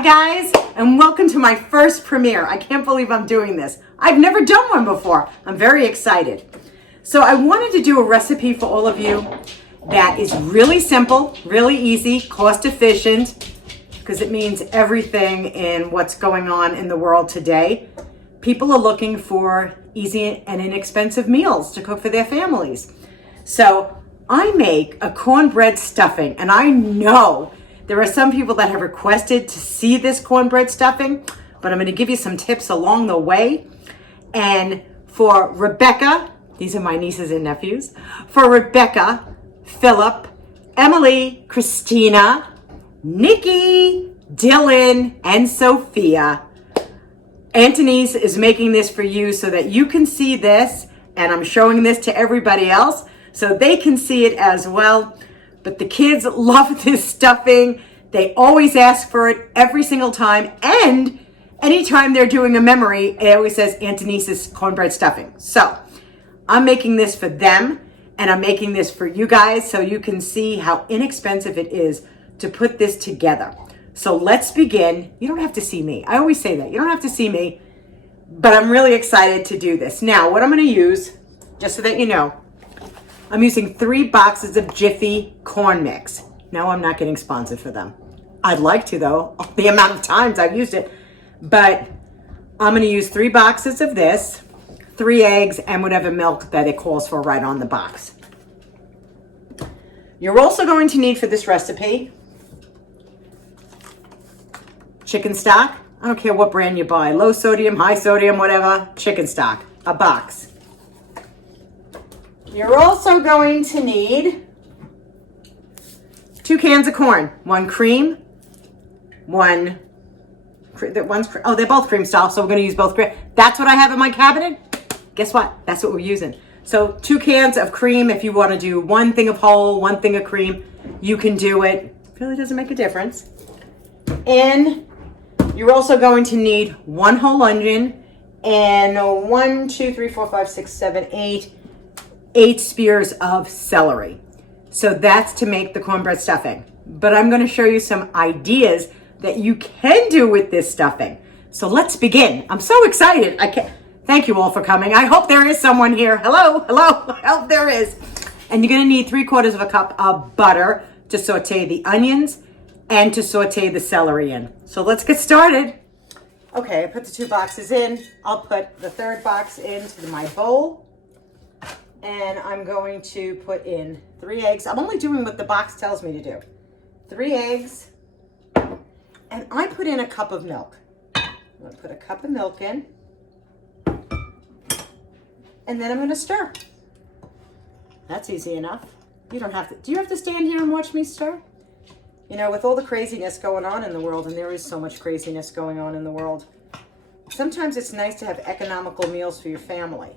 Hi guys, and welcome to my first premiere. I can't believe I'm doing this. I've never done one before. I'm very excited. So I wanted to do a recipe for all of you that is really simple, really easy, cost efficient, because it means everything in what's going on in the world today. People are looking for easy and inexpensive meals to cook for their families. So I make a cornbread stuffing, and I know there are some people that have requested to see this cornbread stuffing, but I'm going to give you some tips along the way. And for Rebecca, these are my nieces and nephews, for Rebecca, Philip, Emily, Christina, Nikki, Dylan, and Sophia, Anthony's is making this for you so that you can see this, and I'm showing this to everybody else so they can see it as well. But the kids love this stuffing. They always ask for it every single time. And anytime they're doing a memory, it always says Anthony's cornbread stuffing. So I'm making this for them, and I'm making this for you guys so you can see how inexpensive it is to put this together. So let's begin. You don't have to see me. I always say that. You don't have to see me, but I'm really excited to do this. Now, what I'm going to use, just so that you know, I'm using 3 boxes of Jiffy corn mix. No, I'm not getting sponsored for them. I'd like to, though, the amount of times I've used it. But I'm going to use 3 boxes of this, 3 eggs, and whatever milk that it calls for right on the box. You're also going to need for this recipe chicken stock. I don't care what brand you buy, low sodium, high sodium, whatever, chicken stock, a box. You're also going to need 2 cans of corn, 1 cream, they're both cream style, so we're going to use both cream. That's what I have in my cabinet. Guess what? That's what we're using. So 2 cans of cream. If you want to do 1 thing of whole, 1 thing of cream, you can do it. It really doesn't make a difference. And you're also going to need 1 whole onion and 1, 2, 3, 4, 5, 6, 7, 8 spears of celery. So that's to make the cornbread stuffing. But I'm going to show you some ideas that you can do with this stuffing. So let's begin. I'm so excited. Thank you all for coming. I hope there is someone here. Hello. I hope there is. And you're going to need 3/4 cup of butter to saute the onions and to saute the celery in. So let's get started. Okay, I put the 2 boxes in. I'll put the 3rd box into my bowl. And I'm going to put in 3 eggs. I'm only doing what the box tells me to do. 3 eggs. And I put in a cup of milk. I'm going to put a cup of milk in. And then I'm going to stir. That's easy enough. You don't have to. Do you have to stand here and watch me stir? You know, with all the craziness going on in the world, and there is so much craziness going on in the world, sometimes it's nice to have economical meals for your family.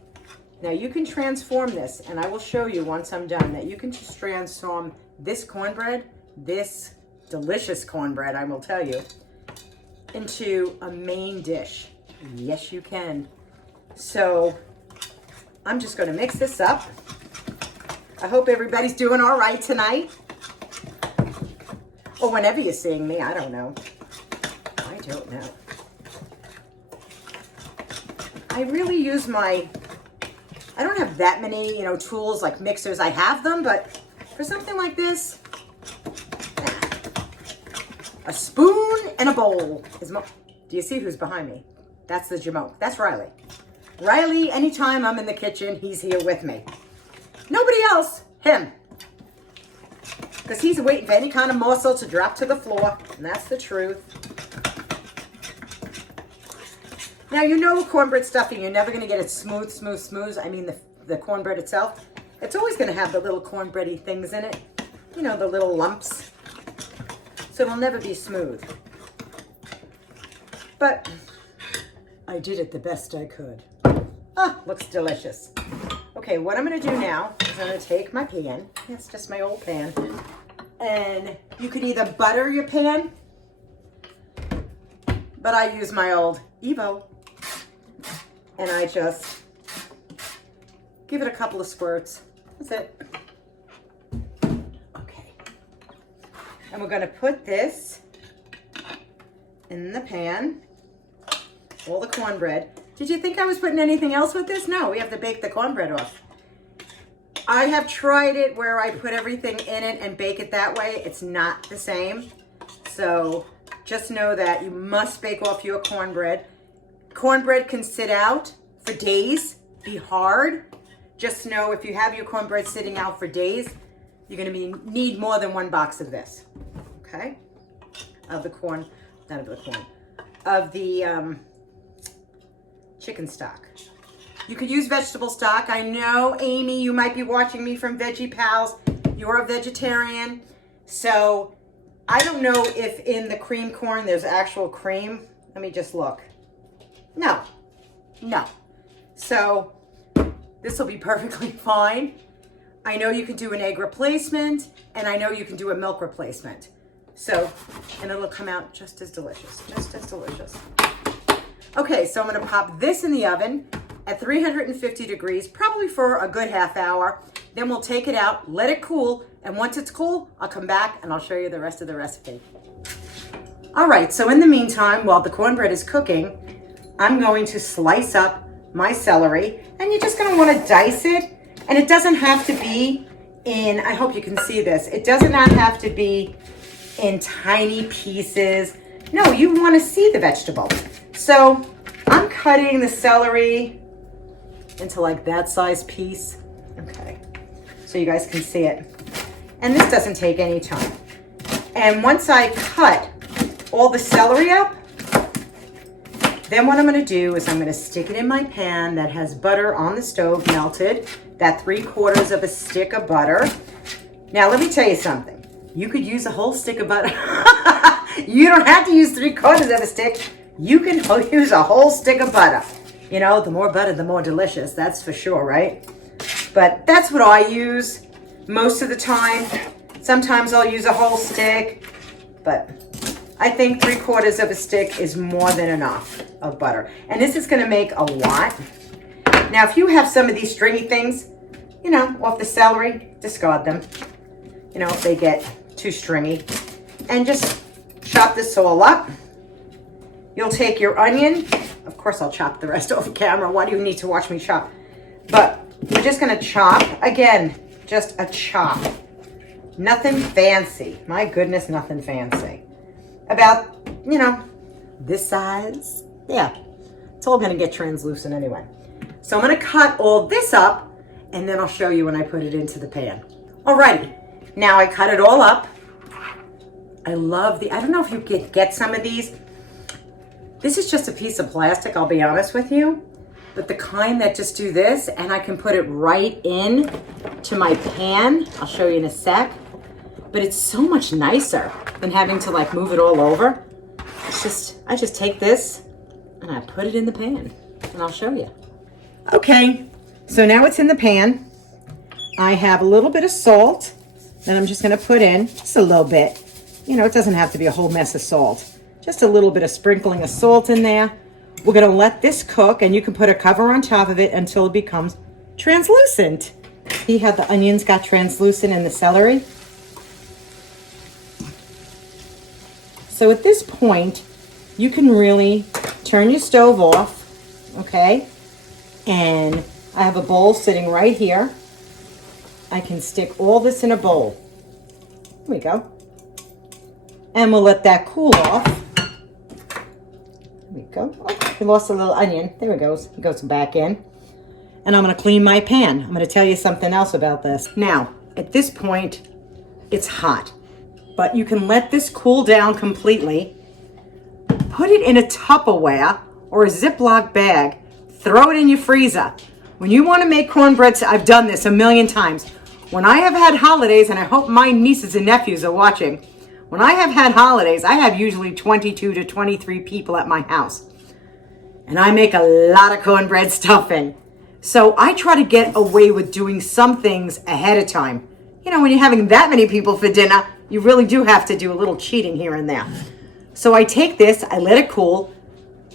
Now you can transform this, and I will show you once I'm done, that you can just transform this cornbread, this delicious cornbread, I will tell you, into a main dish. Yes, you can. So I'm just going to mix this up. I hope everybody's doing all right tonight. Or whenever you're seeing me, I don't know. I don't know. I really use I don't have that many, tools like mixers. I have them, but for something like this, a spoon and a bowl is do you see who's behind me? That's the Jamoke. That's Riley. Riley, anytime I'm in the kitchen, he's here with me. Nobody else, him. Because he's waiting for any kind of morsel to drop to the floor, and that's the truth. Now, cornbread stuffing, you're never going to get it smooth. I mean, the cornbread itself. It's always going to have the little cornbready things in it. The little lumps. So it'll never be smooth. But I did it the best I could. Ah, looks delicious. Okay, what I'm going to do now is I'm going to take my pan. It's just my old pan. And you could either butter your pan, but I use my old Evo. And I just give it a couple of squirts. That's it. Okay. And we're going to put this in the pan, all the cornbread. Did you think I was putting anything else with this? No, we have to bake the cornbread off. I have tried it where I put everything in it and bake it that way. It's not the same. So just know that you must bake off your cornbread. Cornbread can sit out for days, be hard. Just know if you have your cornbread sitting out for days, you're going to need more than 1 box of this, okay? Of the corn, not of the corn, of the chicken stock. You could use vegetable stock. I know, Amy, you might be watching me from Veggie Pals. You're a vegetarian. So I don't know if in the cream corn there's actual cream. Let me just look. No. So this will be perfectly fine. I know you can do an egg replacement, and I know you can do a milk replacement. So, and it'll come out just as delicious, just as delicious. Okay, so I'm gonna pop this in the oven at 350 degrees, probably for a good half hour. Then we'll take it out, let it cool, and once it's cool, I'll come back and I'll show you the rest of the recipe. All right, so in the meantime, while the cornbread is cooking, I'm going to slice up my celery, and you're just gonna wanna dice it, and it doesn't have to be in, I hope you can see this, it does not have to be in tiny pieces. No, you wanna see the vegetable. So I'm cutting the celery into like that size piece. Okay, so you guys can see it. And this doesn't take any time. And once I cut all the celery up, then what I'm gonna do is I'm gonna stick it in my pan that has butter on the stove melted, that 3/4 of a stick of butter. Now let me tell you something. You could use a whole stick of butter. You don't have to use 3/4 of a stick. You can use a whole stick of butter. You know, the more butter, the more delicious, that's for sure, right? But that's what I use most of the time. Sometimes I'll use a whole stick, but I think 3/4 of a stick is more than enough of butter. And this is gonna make a lot. Now, if you have some of these stringy things, you know, off the celery, discard them. You know, if they get too stringy. And just chop this all up. You'll take your onion. Of course, I'll chop the rest off camera. Why do you need to watch me chop? But we're just gonna chop. Again, just a chop. Nothing fancy. My goodness, nothing fancy. About, you know, this size. Yeah, it's all gonna get translucent anyway. So I'm gonna cut all this up, and then I'll show you when I put it into the pan. Alrighty, now I cut it all up. I love I don't know if you get some of these. This is just a piece of plastic, I'll be honest with you. But the kind that just do this, and I can put it right in to my pan. I'll show you in a sec. But it's so much nicer than having to like move it all over. I just take this and I put it in the pan, and I'll show you. Okay, so now it's in the pan. I have a little bit of salt that I'm just gonna put in, just a little bit. You know, it doesn't have to be a whole mess of salt. Just a little bit of sprinkling of salt in there. We're gonna let this cook, and you can put a cover on top of it until it becomes translucent. See how the onions got translucent in the celery? So at this point, you can really turn your stove off, okay? And I have a bowl sitting right here. I can stick all this in a bowl. Here we go. And we'll let that cool off. There we go. Oh, we lost a little onion. There it goes. It goes back in. And I'm going to clean my pan. I'm going to tell you something else about this. Now, at this point, it's hot. But you can let this cool down completely. Put it in a Tupperware or a Ziploc bag. Throw it in your freezer. When you want to make cornbread, I've done this a million times. When I have had holidays, and I hope my nieces and nephews are watching, when I have had holidays, I have usually 22 to 23 people at my house. And I make a lot of cornbread stuffing. So I try to get away with doing some things ahead of time. You know, when you're having that many people for dinner, you really do have to do a little cheating here and there. So I take this, I let it cool,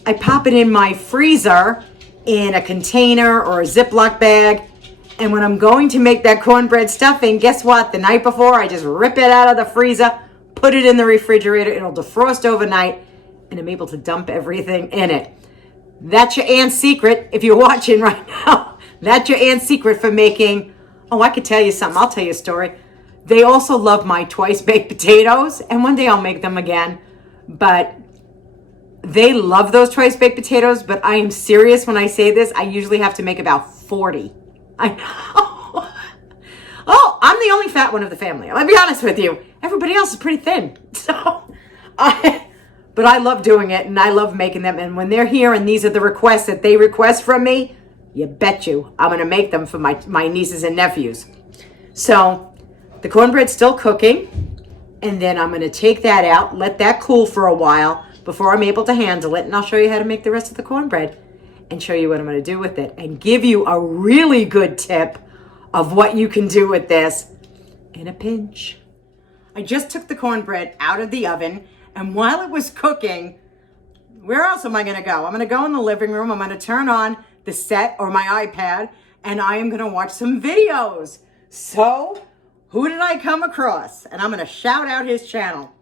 I pop it in my freezer in a container or a Ziploc bag. And when I'm going to make that cornbread stuffing, guess what? The night before, I just rip it out of the freezer, put it in the refrigerator. It'll defrost overnight. and I'm able to dump everything in it. That's your aunt's secret if you're watching right now. That's your aunt's secret for making, oh, I could tell you something. I'll tell you a story. They also love my twice baked potatoes, and one day I'll make them again. But they love those twice baked potatoes, but I am serious when I say this. I usually have to make about 40. I know. Oh, I'm the only fat one of the family. I'll be honest with you. Everybody else is pretty thin. But I love doing it, and I love making them. And when they're here and these are the requests that they request from me, you bet you I'm going to make them for my nieces and nephews. So the cornbread's still cooking, and then I'm going to take that out, let that cool for a while before I'm able to handle it, and I'll show you how to make the rest of the cornbread and show you what I'm going to do with it and give you a really good tip of what you can do with this in a pinch. I just took the cornbread out of the oven, and while it was cooking, where else am I going to go? I'm going to go in the living room. I'm going to turn on the set or my iPad, and I am going to watch some videos. So who did I come across? And I'm going to shout out his channel.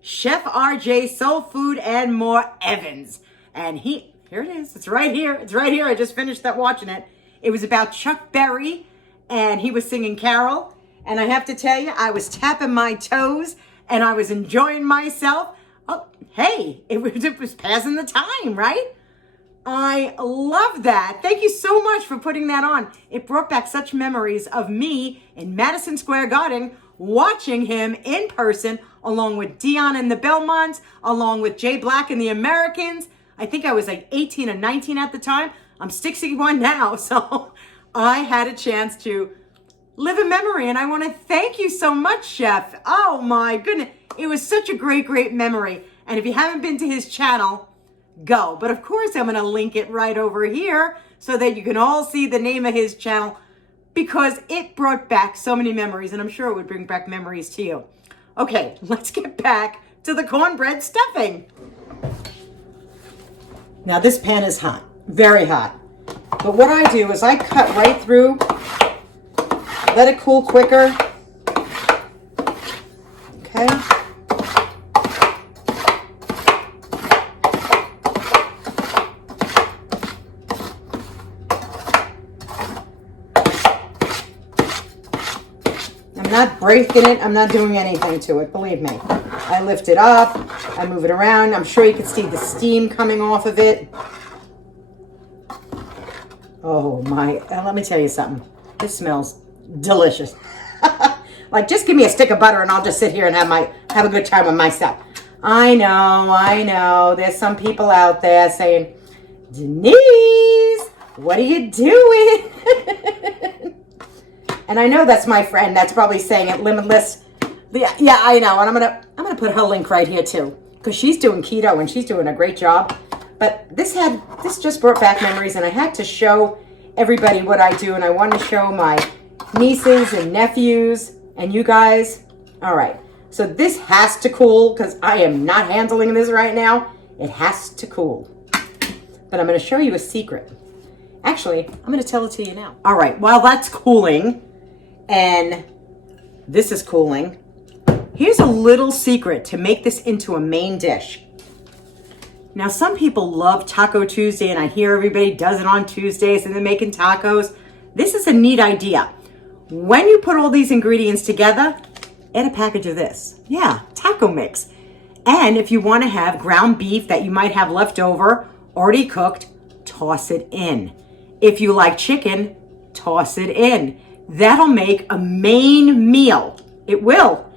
Chef RJ Soul Food and More Evans. And here it is. It's right here. It's right here. I just finished watching it. It was about Chuck Berry, and he was singing Carol. And I have to tell you, I was tapping my toes, and I was enjoying myself. Oh, hey, it was passing the time, right? I love that. Thank you so much for putting that on. It brought back such memories of me in Madison Square Garden watching him in person along with Dion and the Belmonts, along with Jay Black and the Americans. I think I was like 18 or 19 at the time. I'm 61 now, so I had a chance to live a memory, and I want to thank you so much, Chef. Oh my goodness. It was such a great, great memory. And if you haven't been to his channel, go. But of course, I'm going to link it right over here so that you can all see the name of his channel, because it brought back so many memories, and I'm sure it would bring back memories to you. Okay, let's get back to the cornbread stuffing. Now this pan is hot, very hot. But what I do is I cut right through, let it cool quicker. Okay. I'm not breaking it. I'm not doing anything to it. Believe me. I lift it up. I move it around. I'm sure you can see the steam coming off of it. Oh my. Let me tell you something. This smells delicious. Like, just give me a stick of butter and I'll just sit here and have a good time with myself. I know. There's some people out there saying, Denise, what are you doing? And I know that's my friend. That's probably saying it, Limitless. Yeah, I know. And I'm gonna put her link right here too, because she's doing keto and she's doing a great job. But this just brought back memories, and I had to show everybody what I do, and I wanted to show my nieces and nephews and you guys. All right. So this has to cool, because I am not handling this right now. It has to cool. But I'm going to show you a secret. Actually, I'm going to tell it to you now. All right. While that's cooling and this is cooling, here's a little secret to make this into a main dish. Now, some people love Taco Tuesday, and I hear everybody does it on Tuesdays and they're making tacos. This is a neat idea. When you put all these ingredients together, add a package of this. Yeah, taco mix. And if you want to have ground beef that you might have left over, already cooked, toss it in. If you like chicken, toss it in. That'll make a main meal. It will.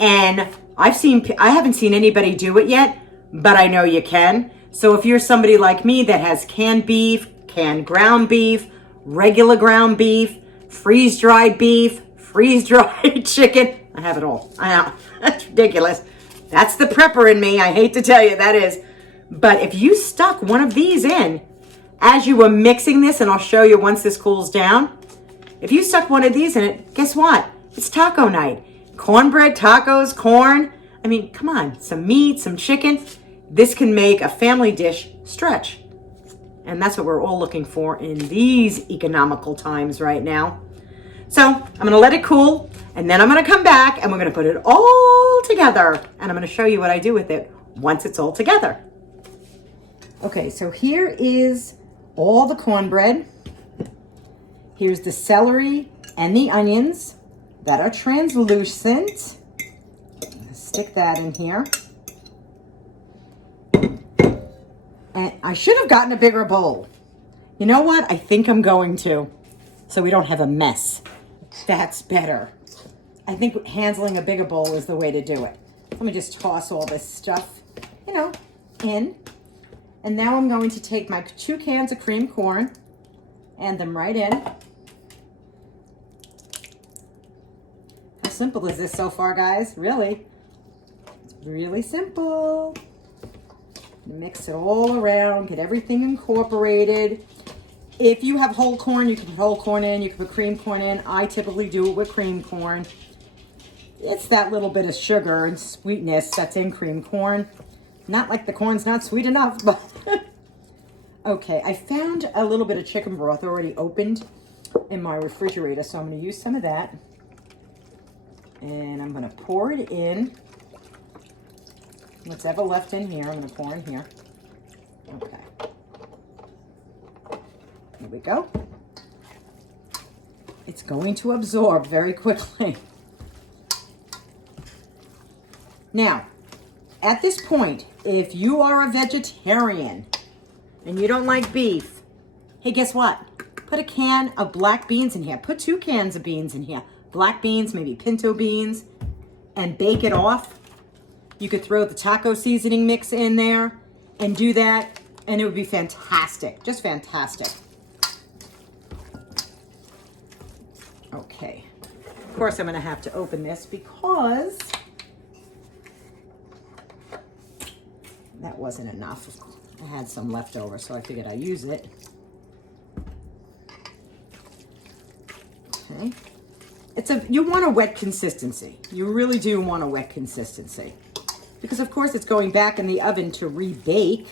And I haven't seen anybody do it yet, but I know you can. So if you're somebody like me that has canned beef, canned ground beef, regular ground beef, freeze-dried beef, freeze-dried chicken, I have it all. I know. That's ridiculous. That's the prepper in me. I hate to tell you, that is. But if you stuck one of these in as you were mixing this, and I'll show you once this cools down, if you stuck one of these in it, guess what? It's taco night. Cornbread, tacos, corn. I mean, come on. Some meat, some chicken. This can make a family dish stretch. And that's what we're all looking for in these economical times right now. So I'm going to let it cool, and then I'm going to come back and we're going to put it all together, and I'm going to show you what I do with it once it's all together. Okay, so here is all the cornbread. Here's the celery and the onions that are translucent. Stick that in here. And I should have gotten a bigger bowl. You know what? I think I'm going to, so we don't have a mess. That's better. I think handling a bigger bowl is the way to do it. Let me just toss all this stuff, in. And now I'm going to take my 2 cans of cream corn and them right in. How simple is this so far, guys? Really? It's really simple. Mix it all around, get everything incorporated. If you have whole corn, you can put whole corn in, you can put cream corn in. I typically do it with cream corn. It's that little bit of sugar and sweetness that's in cream corn. Not like the corn's not sweet enough, but okay, I found a little bit of chicken broth already opened in my refrigerator, so I'm going to use some of that. And I'm going to pour it in. What's ever left in here, I'm going to pour in here. Okay. Here we go. It's going to absorb very quickly. Now, at this point, if you are a vegetarian and you don't like beef, hey, guess what? Put a can of black beans in here. Put 2 cans of beans in here. Black beans, maybe pinto beans, and bake it off. You could throw the taco seasoning mix in there and do that, and it would be fantastic. Just fantastic. Okay. Of course, I'm going to have to open this because that wasn't enough. I had some left over, so I figured I'd use it. Okay. You want a wet consistency. You really do want a wet consistency. Because of course it's going back in the oven to rebake.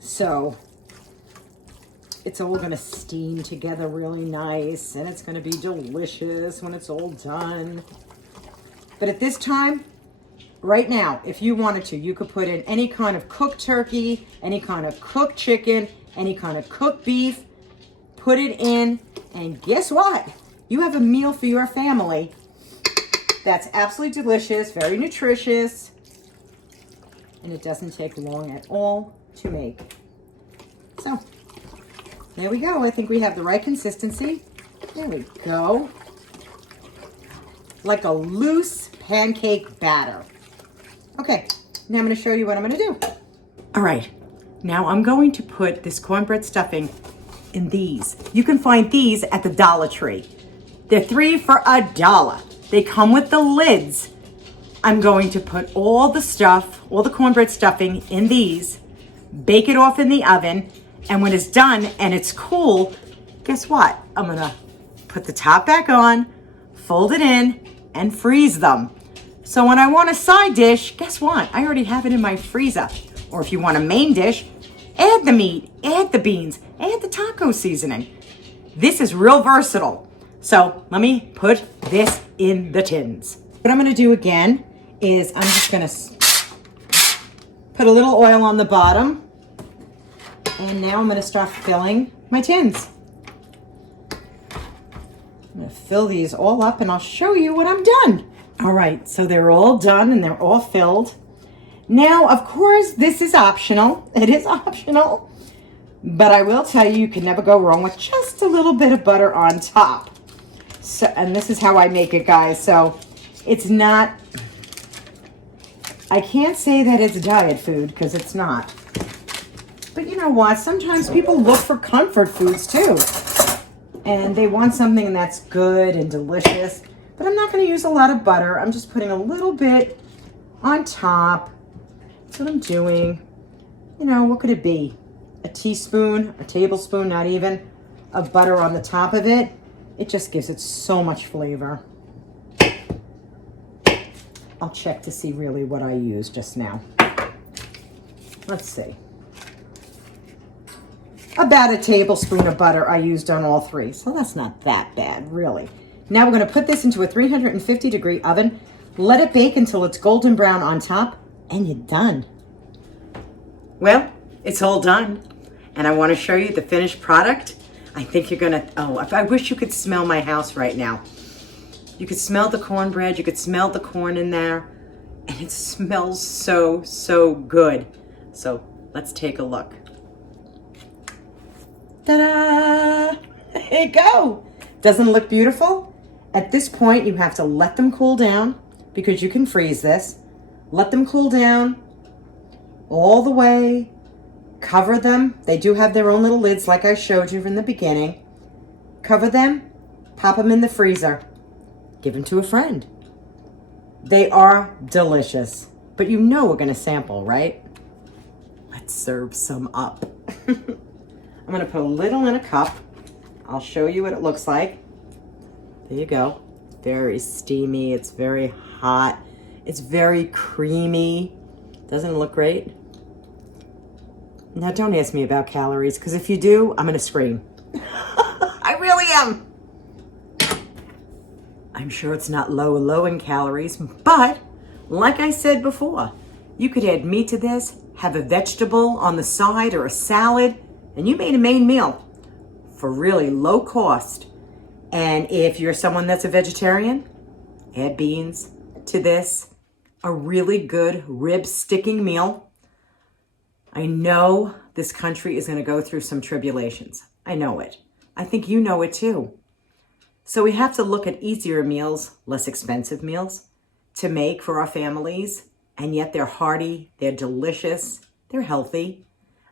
So it's all gonna steam together really nice and it's gonna be delicious when it's all done. But at this time, right now, if you wanted to, you could put in any kind of cooked turkey, any kind of cooked chicken, any kind of cooked beef, put it in, and guess what? You have a meal for your family that's absolutely delicious, very nutritious, and it doesn't take long at all to make. So, there we go. I think we have the right consistency. There we go. Like a loose pancake batter. Okay, now I'm going to show you what I'm going to do. All right, now I'm going to put this cornbread stuffing in these. You can find these at the Dollar Tree. They're 3 for $1. They come with the lids. I'm going to put all the stuff, all the cornbread stuffing in these, bake it off in the oven, and when it's done and it's cool, guess what? I'm going to put the top back on, fold it in, and freeze them. So when I want a side dish, guess what? I already have it in my freezer. Or if you want a main dish, add the meat, add the beans, add the taco seasoning. This is real versatile. So let me put this in the tins. What I'm going to do again is I'm just going to put a little oil on the bottom. And now I'm going to start filling my tins. I'm going to fill these all up and I'll show you when I'm done. All right, so they're all done and they're all filled. Now, of course, this is optional. It is optional. But I will tell you, you can never go wrong with just a little bit of butter on top. So, and this is how I make it, guys. So it's not, I can't say that it's diet food because it's not. But you know what? Sometimes people look for comfort foods too. And they want something that's good and delicious. But I'm not going to use a lot of butter. I'm just putting a little bit on top. That's what I'm doing. You know, what could it be? A teaspoon, a tablespoon, not even, of butter on the top of it. It just gives it so much flavor. I'll check to see really what I used just now. Let's see. About a tablespoon of butter I used on all 3. So that's not that bad, really. Now we're going to put this into a 350-degree oven. Let it bake until it's golden brown on top, and you're done. Well, it's all done. And I want to show you the finished product. I think you're gonna, oh, I wish you could smell my house right now. You could smell the cornbread, you could smell the corn in there, and it smells so, so good. So let's take a look. Ta-da! There you go. Doesn't it look beautiful? At this point, you have to let them cool down because you can freeze this. Let them cool down all the way. Cover them. They do have their own little lids like I showed you from the beginning. Cover them, pop them in the freezer. Give them to a friend. They are delicious. But you know we're going to sample, right? Let's serve some up. I'm going to put a little in a cup. I'll show you what it looks like. There you go. Very steamy. It's very hot. It's very creamy. Doesn't it look great? Now, don't ask me about calories, because if you do, I'm going to scream. I really am. I'm sure it's not low in calories, but like I said before, you could add meat to this, have a vegetable on the side or a salad, and you made a main meal for really low cost. And if you're someone that's a vegetarian, add beans to this. A really good rib sticking meal. I know this country is going to go through some tribulations. I know it. I think you know it too. So we have to look at easier meals, less expensive meals to make for our families. And yet they're hearty, they're delicious, they're healthy.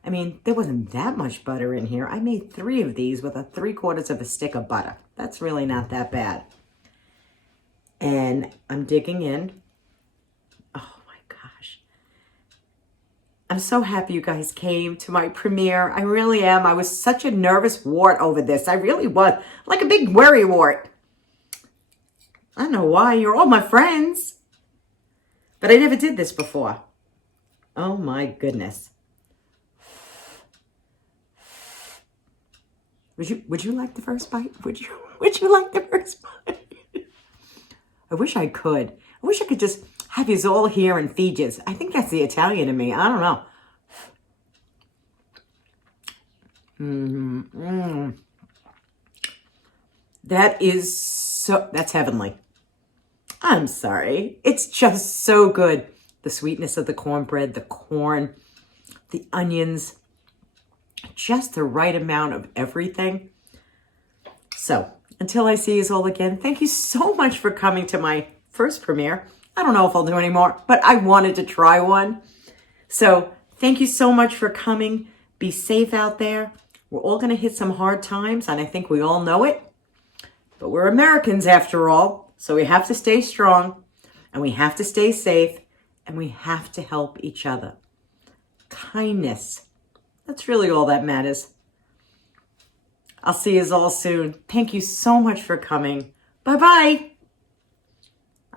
I mean, there wasn't that much butter in here. I made 3 of these with a 3/4 of a stick of butter. That's really not that bad. And I'm digging in. Oh my gosh. I'm so happy you guys came to my premiere. I really am. I was such a nervous wart over this. I really was. Like a big worry wart. I don't know why. You're all my friends. But I never did this before. Oh my goodness. Would you like the first bite? Would you like the first bite? I wish I could. I wish I could just have yous all here and feed yous. I think that's the Italian in me. I don't know. That is so, that's heavenly. I'm sorry. It's just so good. The sweetness of the cornbread, the corn, the onions, just the right amount of everything. So until I see you all again, thank you so much for coming to my first premiere. I don't know if I'll do any more, but I wanted to try one. So thank you so much for coming. Be safe out there. We're all going to hit some hard times, and I think we all know it. But we're Americans after all, so we have to stay strong, and we have to stay safe, and we have to help each other. Kindness. That's really all that matters. I'll see you all soon. Thank you so much for coming. Bye-bye.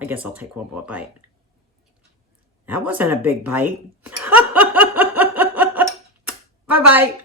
I guess I'll take one more bite. That wasn't a big bite. Bye-bye.